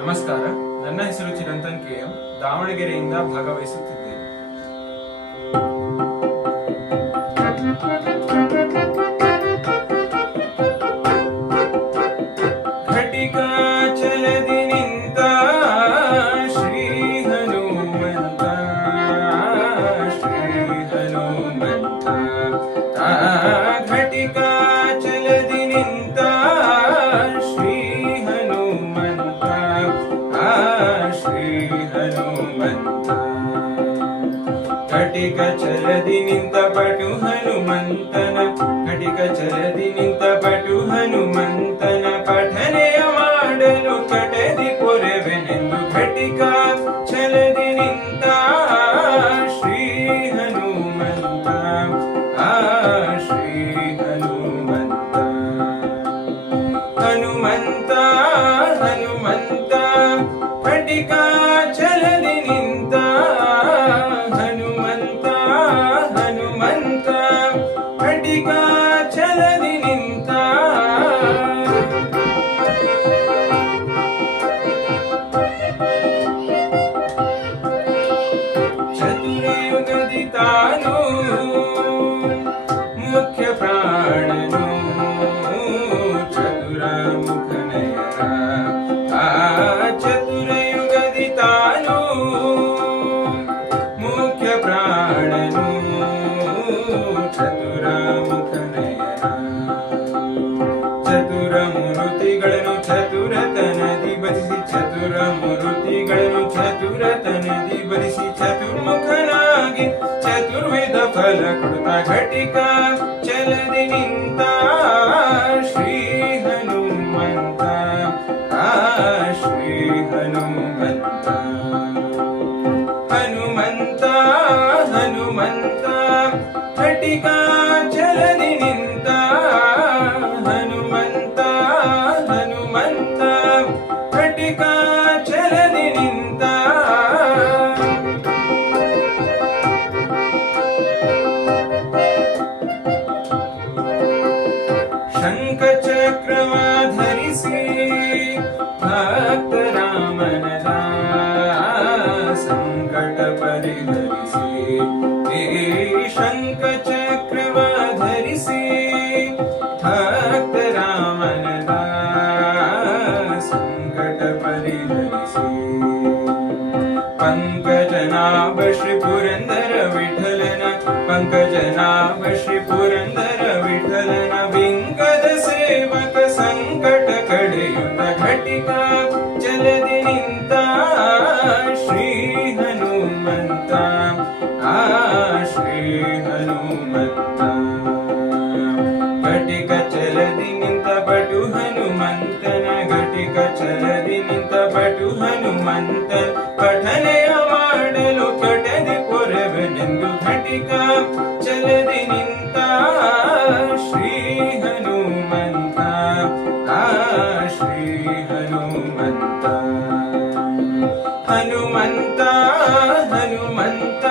ನಮಸ್ಕಾರ, ನನ್ನ ಹೆಸರು ಚಿರಂತನ್ KM, ದಾವಣಗೆರೆಯಿಂದ ಭಾಗವಹಿಸುತ್ತಿದ್ದೇನೆ. ಘಟಿಕಾ ಚಲದಿ ನಿಂತ ಶ್ರೀ ಹನುಮಂತ, ಶ್ರೀ ಹನುಮಂತ. ಘಟಿಕಾ ಚಲದಿ ನಿಂತ ಶ್ರೀ ಹನುಮಂತ, ಶ್ರೀ ಹನುಮಂತ. ಘಟಿಕ ಚಲದಿ ನಿಂತ ಪಟು ಹನುಮಂತನ, ಘಟಿಕ ಚಲದಿ ನಿಂತ ಪಟು ಹನುಮಂತನ ಪಠನೆಯ ಮಾಡಲು ಕಟದಿ ಕೊರೆವೆನೆಂದು. ಘಟಿಕ ಚಲದಿ ನಿಂತ ಶ್ರೀ ಹನುಮಂತ, ಶ್ರೀ ಹನುಮಂತ. ಹನುಮಂತ ಹನುಮಂತ ಘಟಿಕ ಚಲದಿ ನಿಂತ, ಹನುಮಂತ ಹನುಮಂತ ಘಟಿಕ ಚಲದಿ ನಿಂತ. ಚತುರಯುಗದಿ ತಾನು ಮುಖ್ಯ ಪ್ರಾಣನು, ಚತುರ ಮುಖನಯನ. ಚತುರಯುಗದಿ ತಾನು ಮುಖ್ಯ ಪ್ರಾಣನು, ಚತುರ ಮುಖನಯನ. ಚತುರ ಮೂರುತಿಗಳನ್ನು ಚತುರತನದಿ ಬದಿಸಿ, ಚತುರ ಮೂರುತಿಗಳನ್ನು ಚತುರತನದಿ ಬದಿಸಿ, ಚತುರ್ಮುಖನಾಗಿ ಚತುರ್ವೇದ ಫಲ ಕೊಡುತ್ತ. ಘಟಿಕ ಚಲದಿ ನಿಂತ ಶ್ರೀ ಹನುಮಂತ, ಶ್ರೀ ಹನುಮಂತ. ಹನುಮಂತ ಹನುಮಂತ ಘಟಿಕ ಚಲದಿ ನಿಂತ, ಹನುಮಂತ ಹನುಮಂತ ಘಟಿಕ ಚಲದಿ ನಿಂತ. ಶಂಖ ಚಕ್ರವ ಧರಿಸಿ ಭಕ್ತ ರಾಮನದ ಸಂಕಟ ಪರಿಹರಿಸಿ. ಶಂಖ ಚಕ್ರವ ಧರಿಸಿ ಭಕ್ತ ರಾಮನದ ಸಂಕಟ ಪರಿಹರಿಸಿ. ಪಂಕಜನಾಭ ಶ್ರೀ ಪುರಂದರ ವಿಠಲನ, ಪಂಕಜನಾಭ ಶ್ರೀ ಪುರಂದರ ವಿಠಲನ ಬಿಂಕದ ಸೇವಕ ಸಂಕಟ ಕಡೆಯುತ್ತ. ಘಟಿಕ ಚಲದಿ ನಿಂತ ಶ್ರೀ ಹನುಮಂತ, ಶ್ರೀ ಹನುಮಂತ. ಘಟಿಕ ಚಲದಿ ನಿಂತ ಪಟು ಹನುಮಂತನ, ಘಟಿಕ ಚಲದಿ ನಿಂತ ಪಟು ಹನುಮಂತ ಪಠನೆಯ ಮಾಡಲು ಕಟದಿ ಕೊರೆವೆನೆಂದು. ಘಟಿಕ ಚಲದಿ ನಿಂತ ಶ್ರೀ ಹನುಮಂತ, ಶ್ರೀ ಹನುಮಂತ. ಹನುಮಂತ ಹನುಮಂತ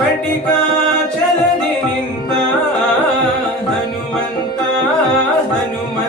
ಘಟಿಕ ಚಲದಿ ನಿಂತ, ಹನುಮಂತ ಹನುಮಂತ